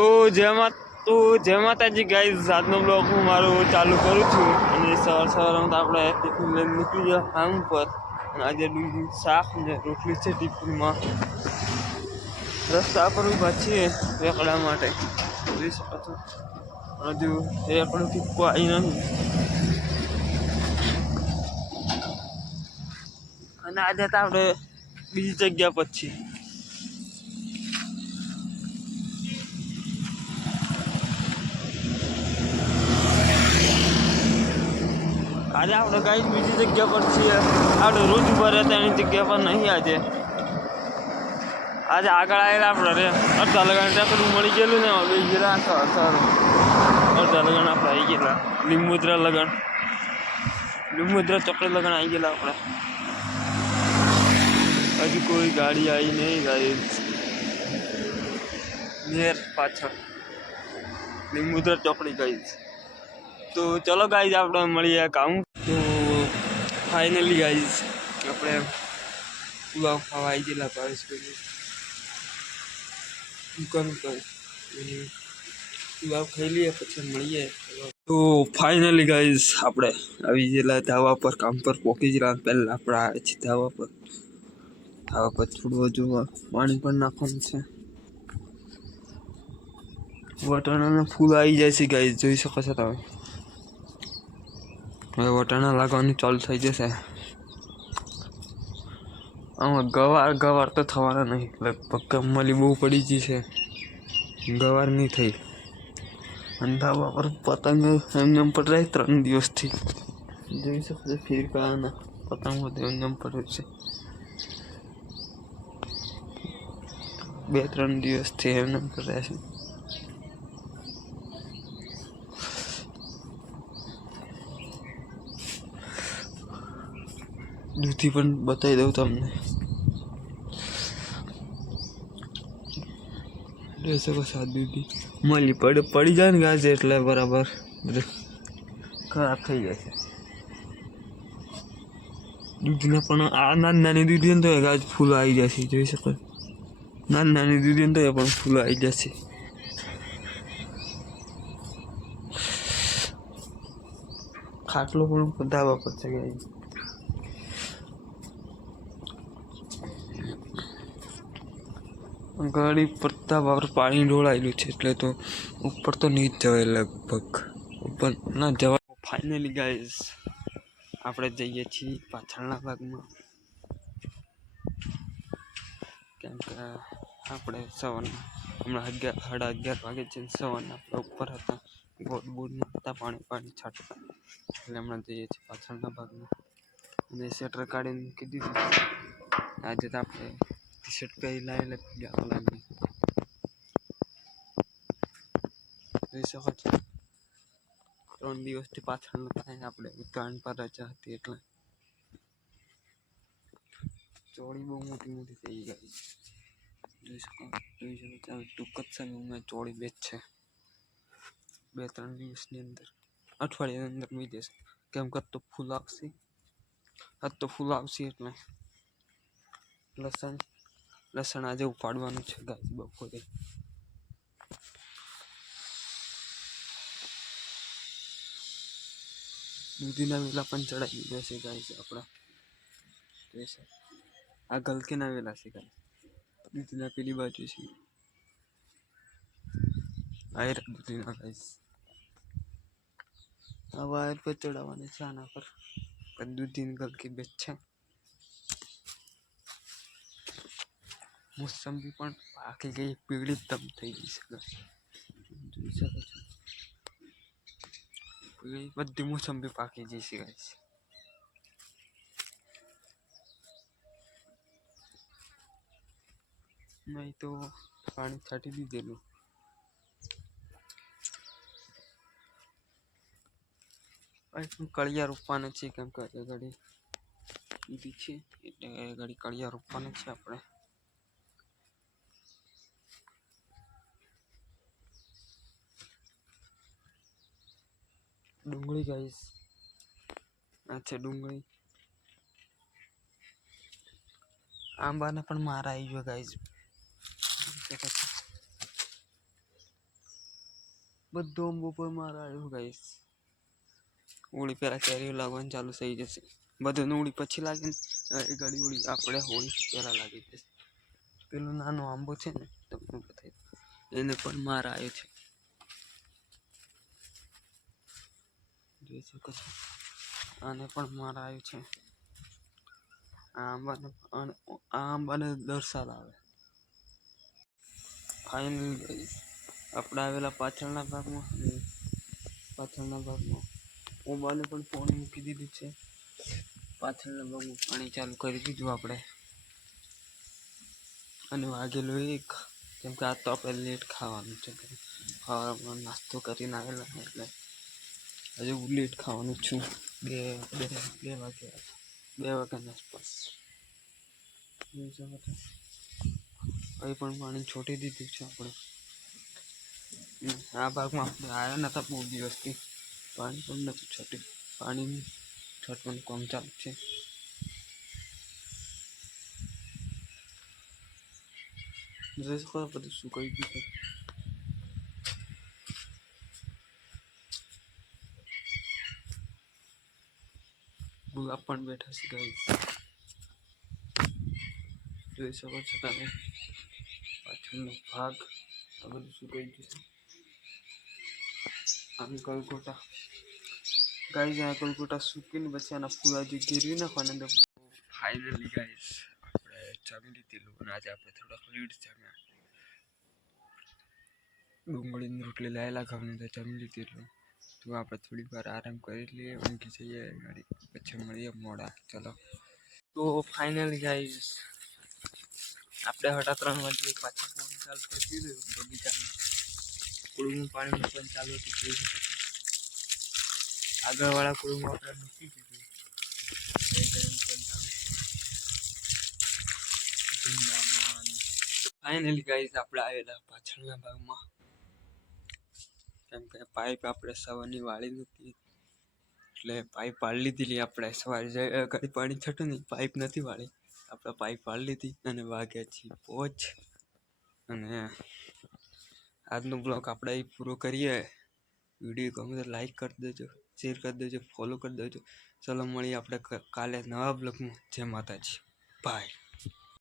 તો જય માતાજી ગાઈઝ, આજનો બ્લોગ હું મારો ચાલુ કરું છું. અને સવારમાં તો આપણે ટિફિન લઈને નીકળી ગયા કામ પર. અને આજે ડુંગળી શાક ને રોટલી છે ટિફિનમાં. રસ્તા પર ઊભા છીએ રેકડા માટે, જોઈ શકો છો. હજુ રેકડું ટીપકો આવી નહીં. અને આજે તો આપણે બીજી જગ્યા પર છીએ. આજે આપણે ગાઈસ બીજી જગ્યા પર છીએ. આપણે રોજ ઉભા રહેતા એની જગ્યા પર નહીં. આજે આગળ આવેલા આપણે રે અડધા લગાણ ટેકડું મળી ગયેલું ને હવે ગયેલા અડધા લગાણ આપણે આવી ગયેલા. લીંબુદ્રા ચોકડી લગાણ આવી ગયેલા આપણે. હજુ કોઈ ગાડી આવી નહીં ગાઈસ. નેર પાછળ લીંબુદ્રા ચોકડી ગાઈસ. તો ચલો ગાઈઝ આપણે મળીએ કામ. તો ફાઇનલી ગાઈઝ આપણે પુલાવ ખાવા આવી ગયેલા ભાવેશભાઈ દુકાન પર. પુલાવ ખાઈ લઈએ પછી મળીએ. તો ફાઇનલી ગાઈઝ આપણે આવી ગયેલા ધાબા પર. કામ પર પહોંચી ગયેલા. પહેલાં આપણે આવે છે ધાબા પર થોડું હજુ પાણી પણ નાખવાનું છે. વટાણાના ફૂલ આવી જાય છે ગાઈઝ, જોઈ શકો છો તમે. હવે વટાણા લાગવાનું ચાલુ થઈ જશે. આમાં ગવાર તો થવાના નહીં. લગભગ કમલી બહુ પડી ગઈ છે, ગવાર નહીં થઈ. અને ધાબા પર પતંગ એમને પડ રહી 3 દિવસથી. જોઈ શકો છો ફિરકાના પતંગ બધું એમને પડ્યું છે. 2-3 દિવસથી એમને પડ રહ્યા છે. દૂધી પણ બતાવી દઉં તમને. જોઈ શકો છો દૂધી મળી પડી જાય ને ગાજ એટલે બરાબર ખરાબ થઈ જાય છે. દૂધીના પણ આ નાની દૂધી ને તો ગાજ ફૂલો આવી જાય છે. જોઈ શકો નાની દૂધી ને તો એ પણ ફૂલો આવી જશે. ખાટલો પણ ધાબા પર છે ગાઈસ. ગાડી પડતા પર પાણી ઢોળાયેલું છે એટલે તો ઉપર તો નહીં જ જવાય. લગભગ ઉપર ના જવાય. ફાઇનલી ગાઈઝ આપણે જઈએ છીએ પાછળના ભાગમાં. કેમ કે આપણે સવારના હમણાં 11:30 વાગે છે. સવારના આપણે ઉપર હતા, બોર્ડ હતા, પાણી છાંટતા. એટલે હમણાં જઈએ છીએ પાછળના ભાગમાં. અને શટર કાઢીને મૂકી દીધું. આજે તો આપણે ટી શર્ટ પહેરી લાવેલા પીળા કલરની. જોઈ શકો છો 3 દિવસથી પાછળ નતા. આપણે ઉત્તરાયણ પર રજા હતી એટલે ચોળી બહુ મોટી થઈ ગઈ. જોઈ શકો ટૂંક જ સમયમાં ચોળી બેચ છે. 2-3 દિવસની અંદર, અઠવાડિયાની અંદર મી જશે. કેમ કે તો ફૂલ આવશે એટલે લસણ આજે ઉપાડવાનું છે ગાઈસ બપોરે. દૂધીના વેલા પણ ચડાવી દીધા છે ગાઈસ આપણા. આ ગલકીના વેલા છે ગાઈસ. દૂધીના પેલી બાજુ છે. આયર દૂધીના ગાઈસ. આ વાયર પર ચડાવવાની છે આના પર. પણ દૂધીની ગલકી બેચ છે. મોસંબી પણ પાકી ગઈ, પીળી તમ થઈ ગઈ છે. જોઈ શકો છો બધી મોસંબી પાકી ગઈ છે ગાઈસ. નહીં તો પાણી છાંટી દીધેલું. કળિયા રોપવાના છે. કેમ કે ગાડી દીધી છે એટલે ગાડી કળિયા રોપવાના છે આપણે. ડુંગળી ગાઈસ, આ છે ડુંગળી. આંબાને પણ મારા આવી ગયો ગાઈસ. બધો અંબો પર મારા આવ્યો ગાઈસ. હોળી પહેલાં કેરીઓ લાગવાનું ચાલુ થઈ જશે. બધાને હોળી પછી લાગે ને એ ગાડી હોળી આપણે હોળી પહેલાં લાગી જશે. પેલો નાનો આંબો છે ને તમને બતાવી એને પણ માર આવ્યો છે. જોઈ શકો છો આને પણ માર આવ્યો છે. આ આંબાને દર સાલ આવે. ફાઇનલી આપણે આવેલા પાછળના ભાગમાં ઓબાને પણ પાણી મૂકી દીધું છે. પાછળના ભાગમાં પાણી ચાલુ કરી દીધું આપણે. અને વાગેલું 1 કેમ કે આ તો આપણે લેટ ખાવાનું છે. નાસ્તો કરીને આવેલા એટલે હજુ લેટ ખાવાનું છું. 2 વાગ્યાની આસપાસ. અહીં પણ પાણી છોટી દીધું છે આપણે. આ ભાગમાં આપણે આવ્યા નતા બહુ દિવસથી. પાણી પણ નથી છોટ્યું. પાણી છોટવાનું કામ ચાલુ છે. જોઈ શકો બધું સુકાઈ ગયું છે. ગુલાબ પણ બેઠા છે ગાઈસ. જોઈ શકો છો તમે પાછળનો ભાગ આ બધું સુકાઈ ગયું છે. આમ ગલગોટા ગાઈસ આ ગલગોટા સૂકીને પછી આના ફૂલા જે ગીરવી નાખવાના અંદર. ફાઇનલી ગાઈસ આપણે જમી લીધેલું અને આજે આપણે થોડાક લીડ જમ્યા. ડુંગળીની રોટલી લાયેલા ઘઉંની તો જમી લીધેલું. તો આપણે થોડી વાર આરામ કરી લઈએ, ઊંઘી જઈએ ગાડી પછી મળીએ મોડા. ચલો તો ફાઇનલી ગાઈસ આપણે 3:30 વાગે પાછા પાણી ચાલુ કરી દીધું બગીચામાં. કુળું પાણી પણ ચાલુ હતું. આગળવાળા કુળું આપણે મૂકી દીધું. ફાઇનલી ગાઈસ આપણે આવેલા પાછળના ભાગમાં. કેમ કે પાઇપ આપણે સવારની વાળી નથી એટલે પાઇપ વાળી લીધેલી. આપણે સવારે ઘડી પાણી છટું નહીં પાઇપ નથી વાળી. આપણે પાઇપ વાળી લીધી અને વાગ્યા છીએ 5. અને આજનો બ્લોગ આપણે અહીં પૂરો કરીએ. વિડીયો ગમે તો લાઈક કરી દેજો, શેર કરી દેજો, ફોલો કરી દેજો. ચલો મળીએ આપણે કાલે નવા બ્લોગમાં. જય માતાજી, બાય.